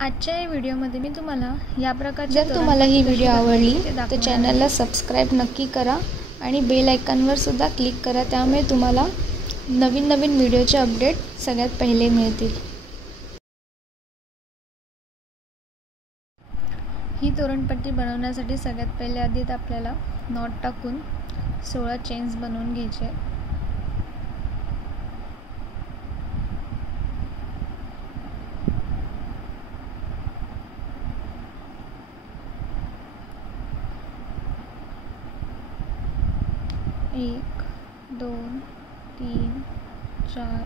आजच्या या व्हिडिओमध्ये मी तुम्हाला या प्रकारचे जर तुम्हाला ही व्हिडिओ आवडली तर चॅनलला सबस्क्राईब नक्की करा आणि बेल आयकॉनवर सुद्धा क्लिक करा, त्यामुळे तुम्हाला नवीन व्हिडिओचे अपडेट सगळ्यात पहिले मिळतील. ही तोरणपट्टी बनवण्यासाठी सगळ्यात पहिले आधी आपल्याला नॉट टाकून 16 चेन्स बनवून घ्यायचे. एक, 2, 3, 4,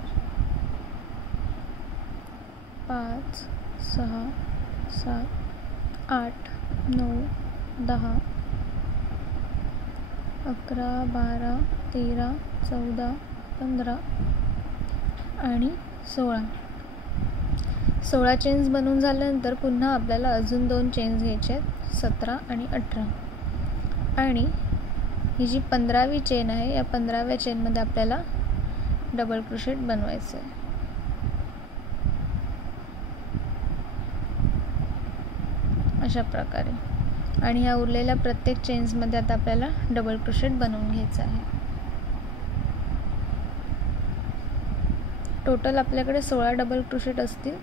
5, 6, 7, 8, 9, 10, 11, 12, 13, 14, 15 आणि 16 चेन्स बनवून झाल्यानंतर पुन्हा आपल्याला अजून 2 चेन्स घ्यायचे आहेत, 17 आणि 18. आणि ही जी 15वी चेन आहे, या 15व्या चेनमध्ये आपल्याला डबल क्रोशेट बनवायचं आहे. अशा प्रकारे. आणि ह्या उरलेल्या प्रत्येक चेन्समध्ये आता आपल्याला डबल क्रोशेट बनवून घ्यायचं आहे. टोटल आपल्याकडे 16 डबल क्रोशेट असतील.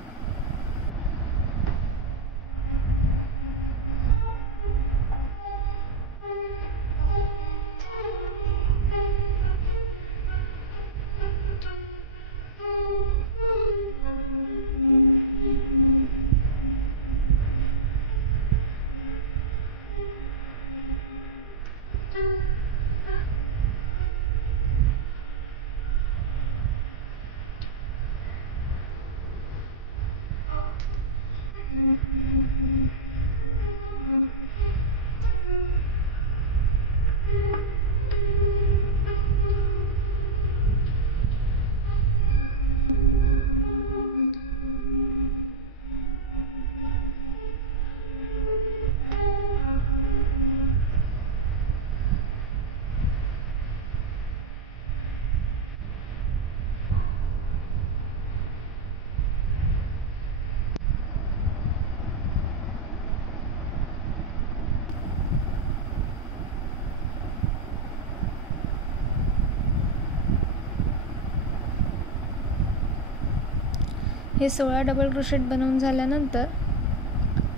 हे 16 डबल क्रोशेट बनवून झाल्यानंतर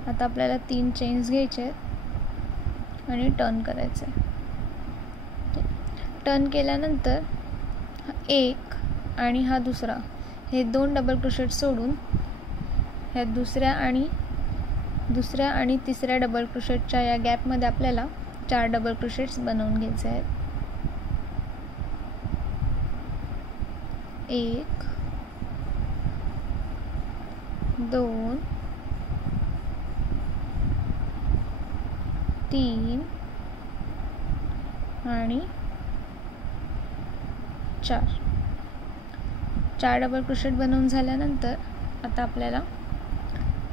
आता आपल्याला 3 चेन्स घ्यायचे आहेत आणि टर्न करायचे. टर्न केल्यानंतर एक आणि हा दुसरा, हे 2 डबल क्रोशेट सोडून ह्या दुसऱ्या आणि तिसऱ्या डबल क्रोशेटच्या या गॅपमध्ये आपल्याला 4 डबल क्रोशेट्स बनवून घ्यायचे आहेत. 1, 2, 3 आणि 4 डबल क्रोशेट बनवून झाल्यानंतर आता आपल्याला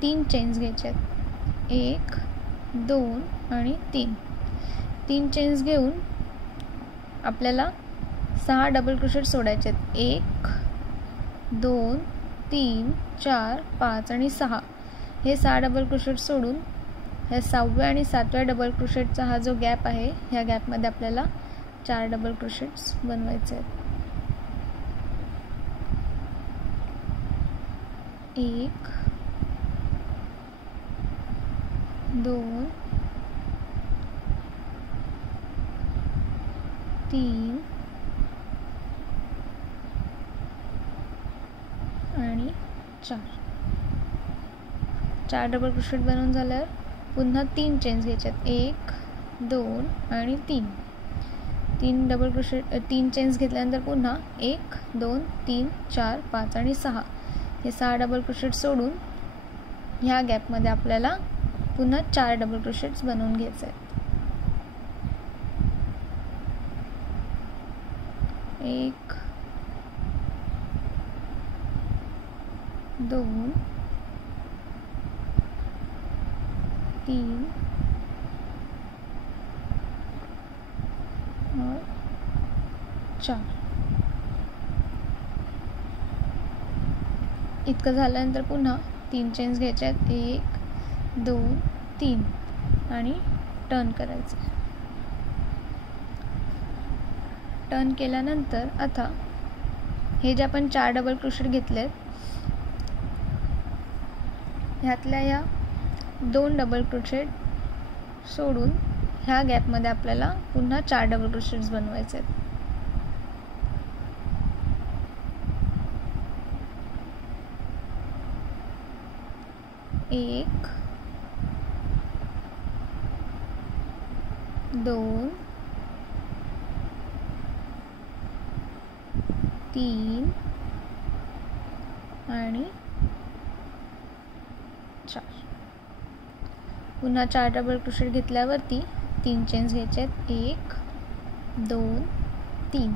3 चेन्स घ्यायचे आहेत. 1, 2 आणि 3 चेन्स घेऊन आपल्याला 6 डबल क्रोशेट सोडायचे आहेत. 1, 2, 3, 4, 5 आणि 6, हे 6 डबल क्रोशेट सोडून ह्या 6व्या आणि 7व्या डबल क्रोशेटचा हा जो गॅप आहे, ह्या गॅपमध्ये आपल्याला 4 डबल क्रोशेट्स बनवायचे आहेत. 1, 2, 3 आणि 4 डबल क्रोशेट बनवून झाल्यावर पुन्हा 3 चेन्स घ्यायचे आहेत. 1, 2 आणि 3 डबल क्रोशेट 3 चेन्स घेतल्यानंतर पुन्हा 1, 2, 3, 4, 5 आणि 6, हे 6 डबल क्रोशेट सोडून ह्या गॅपमध्ये आपल्याला पुन्हा 4 डबल क्रोशेट्स बनवून घ्यायचे आहेत. 1, 2, 3 और 4. इतकं झाल्यानंतर पुन्हा 3 चेन्स घ्यायच्या आहेत, 1 2 3 आणि टर्न करायचं. टर्न केल्यानंतर आता हे जे आपण 4 डबल क्रोशेट घेतलेत ह्यातल्या या 2 डबल क्रोशेट सोडून ह्या गॅपमध्ये आपल्याला पुन्हा 4 डबल क्रोशेट्स बनवायचे आहेत. 1 2 3 आणि 4. पुन्हा 4 डबल क्रोशेट घेतल्यावरती 3 चेन्स घ्यायचे आहेत, 1 2 3.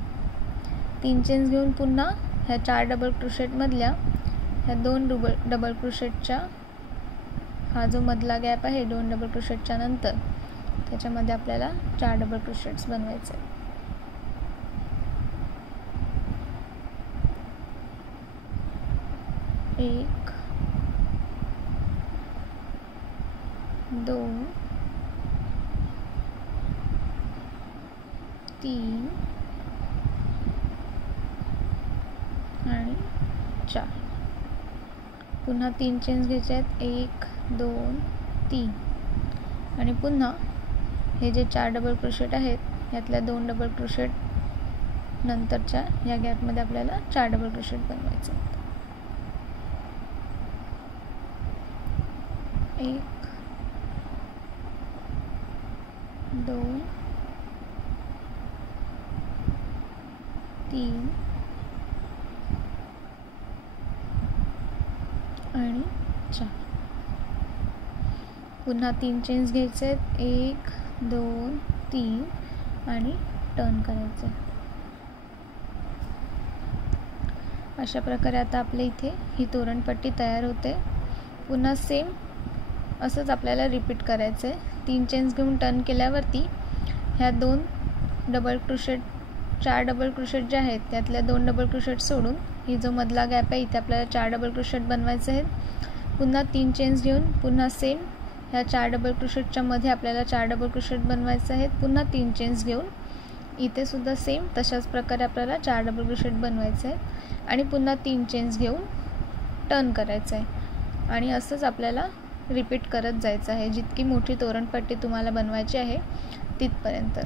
3 चेन्स घेऊन पुन्हा ह्या 4 डबल क्रोशेटमधल्या ह्या 2 डबल क्रोशेटच्या हा जो मधला गॅप आहे 2 डबल क्रोशेटच्या नंतर त्याच्यामध्ये आपल्याला 4 डबल क्रोशेट्स बनवायचे आहेत. 1 2 3 आणि 4. पुन्हा 3 चेन्स घ्यायचे आहेत, 1 2 3 आणि पुन्हा हे जे 4 डबल क्रोशेट आहेत यातल्या 2 डबल क्रोशेट नंतरच्या या गॅपमध्ये आपल्याला 4 डबल क्रोशेट बनवायचे आहेत. 1 2 3 आणि 4. पुन्हा 3 चेन्स घ्यायचे आहेत, 1 2 3 आणि टर्न करायचं. अशा प्रकारे आता आपल्या इथे ही तोरणपट्टी तयार होते. पुन्हा सेम असंच आपल्याला रिपीट करायचं आहे. 3 चेन्स घेऊन टर्न केल्यावरती ह्या 2 डबल क्रोशेट 4 डबल क्रोशेट जे आहेत त्यातल्या 2 डबल क्रोशेट सोडून ही जो मधला गॅप आहे इथे आपल्याला 4 डबल क्रोशेट बनवायचे आहेत. पुन्हा 3 चेन्स घेऊन पुन्हा सेम ह्या 4 डबल क्रोशेटच्या मध्ये आपल्याला 4 डबल क्रोशेट बनवायचे आहेत. पुन्हा 3 चेन्स घेऊन इथे सुद्धा सेम तशाच प्रकारे आपल्याला 4 डबल क्रोशेट बनवायचे आहेत आणि पुन्हा 3 चेन्स घेऊन टर्न करायचं आहे आणि असंच आपल्याला रिपीट करत जायचं आहे जितकी मोठी तोरणपट्टी तुम्हाला बनवायची आहे तिथपर्यंत.